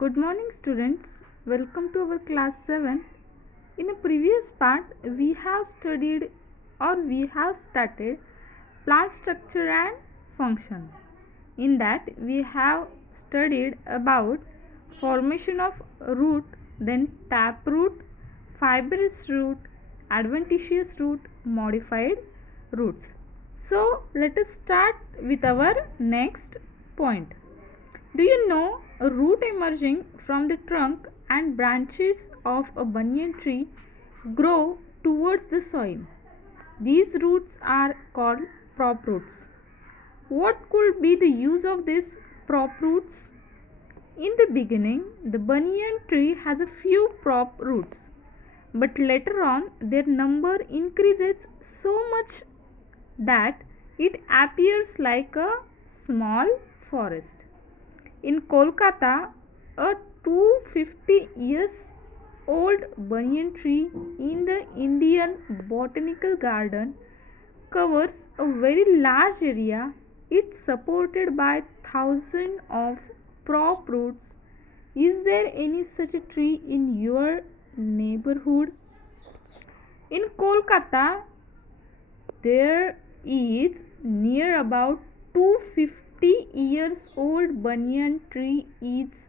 Good morning, students. Welcome to our class 7. In a previous part, we have started plant structure and function. In that, we have studied about formation of root, then taproot, fibrous root, adventitious root, modified roots. So, let us start with our next point. Do you know a root emerging from the trunk and branches of a banyan tree grow towards the soil? These roots are called prop roots. What could be the use of these prop roots? In the beginning, the banyan tree has a few prop roots, but later on their number increases so much that it appears like a small forest. In Kolkata, a 250 years old banyan tree in the Indian Botanical Garden covers a very large area. It's supported by thousands of prop roots. Is there any such a tree in your neighborhood? In Kolkata, there is near about 250 years old banyan tree is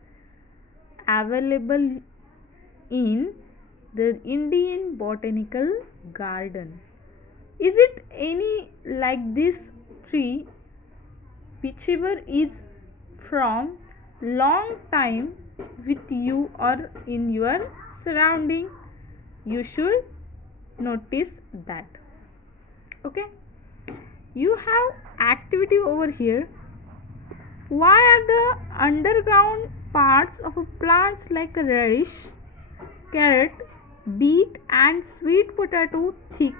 available in the Indian Botanical Garden. Is it any like this tree whichever is from long time with you or in your surrounding? You should notice that. Okay, you have activity over here. Why are the underground parts of plants like radish, carrot, beet and sweet potato thick,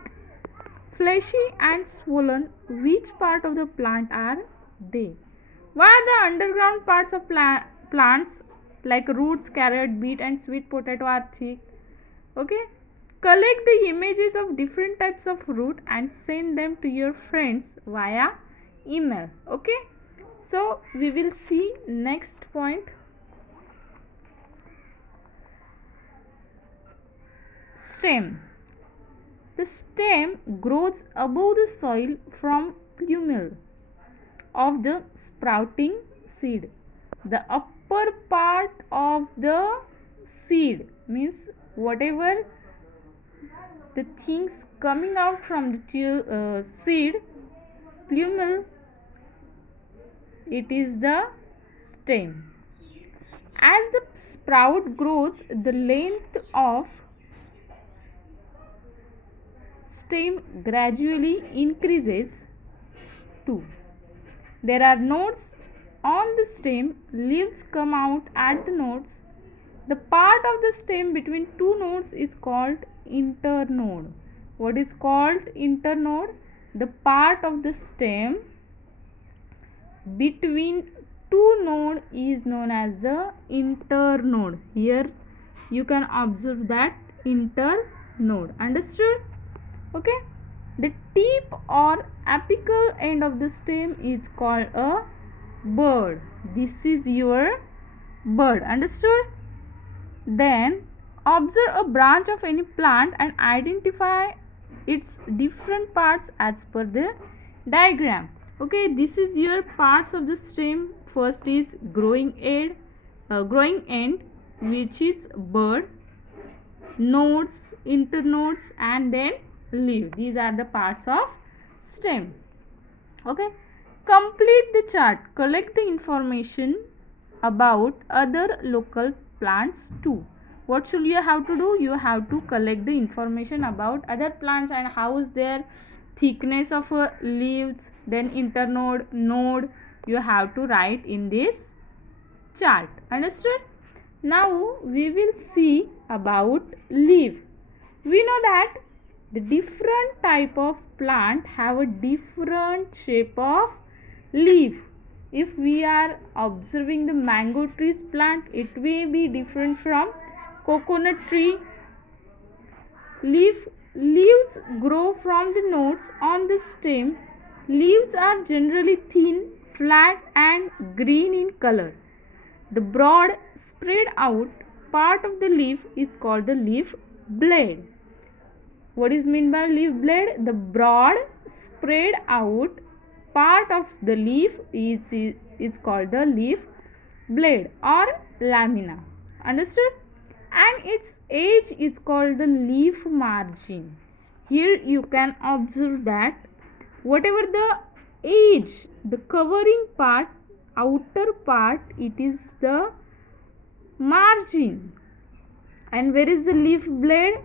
fleshy and swollen? Which part of the plant are they? Why are the underground parts of plants like roots, carrot, beet and sweet potato are thick? Okay, collect the images of different types of root and send them to your friends via email. Okay, so we will see next point. Stem. The stem grows above the soil from plumule of the sprouting seed. The upper part of the seed means whatever the things coming out from the seed, plumule, it is the stem. As the sprout grows, the length of stem gradually increases too. There are nodes on the stem, leaves come out at the nodes. The part of the stem between two nodes is called internode. What is called internode? The part of the stem between two nodes is known as the internode. Here you can observe that internode. Understood? Okay. The tip or apical end of the stem is called a bud. This is your bud. Understood? Then observe a branch of any plant and identify its different parts as per the diagram. Okay, this is your parts of the stem. First is growing end, which is bud, nodes, internodes and then leaf. These are the parts of stem. Okay, complete the chart. Collect the information about other local plants too. What should you have to do? You have to collect the information about other plants and how is their thickness of leaves, then internode, node. You have to write in this chart. Understood? Now we will see about leaf. We know that the different type of plant have a different shape of leaf. If we are observing the mango trees plant, it may be different from coconut tree. Leaves grow from the nodes on the stem. Leaves are generally thin, flat and green in color. The broad spread out part of the leaf is called the leaf blade. What is meant by leaf blade? The broad spread out part of the leaf is called the leaf blade or lamina. Understood? And its edge is called the leaf margin. Here you can observe that whatever the edge, the covering part, outer part, it is the margin. And where is the leaf blade?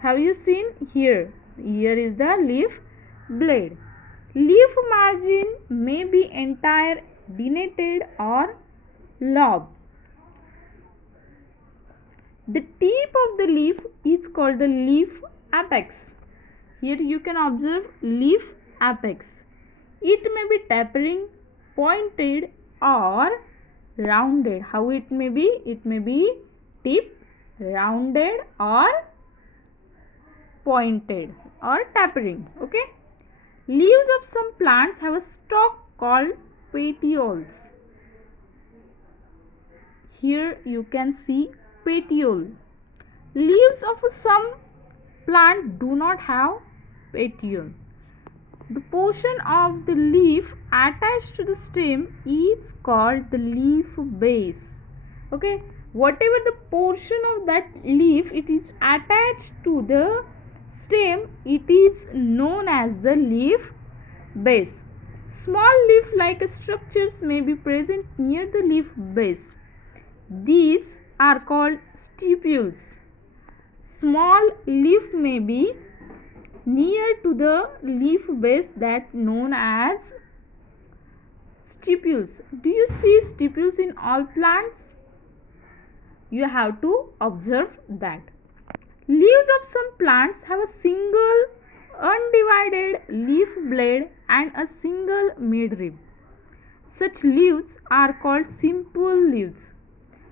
Have you seen here? Here is the leaf blade. Leaf margin may be entire, dennated or lob. The tip of the leaf is called the leaf apex. Here you can observe leaf apex. It may be tapering, pointed or rounded. How it may be? It may be tip, rounded or pointed or tapering. Okay. Leaves of some plants have a stalk called petioles. Here you can see petiole. Leaves of some plant do not have petiole. The portion of the leaf attached to the stem is called the leaf base. Okay, whatever the portion of that leaf it is attached to the stem, it is known as the leaf base. Small leaf-like structures may be present near the leaf base. These are called stipules. Small leaf may be near to the leaf base that known as stipules. Do you see stipules in all plants? You have to observe that. Leaves of some plants have a single undivided leaf blade and a single midrib. Such leaves are called simple leaves.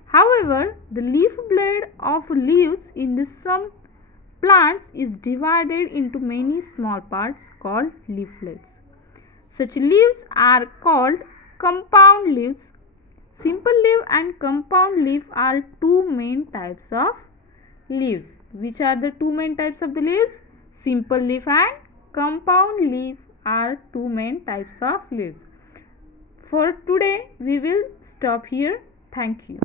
However, the leaf blade of leaves in some plants is divided into many small parts called leaflets. Such leaves are called compound leaves. Simple leaf and compound leaf are two main types of leaves. Which are the two main types of the leaves? Simple leaf and compound leaf are two main types of leaves. For today, we will stop here. Thank you.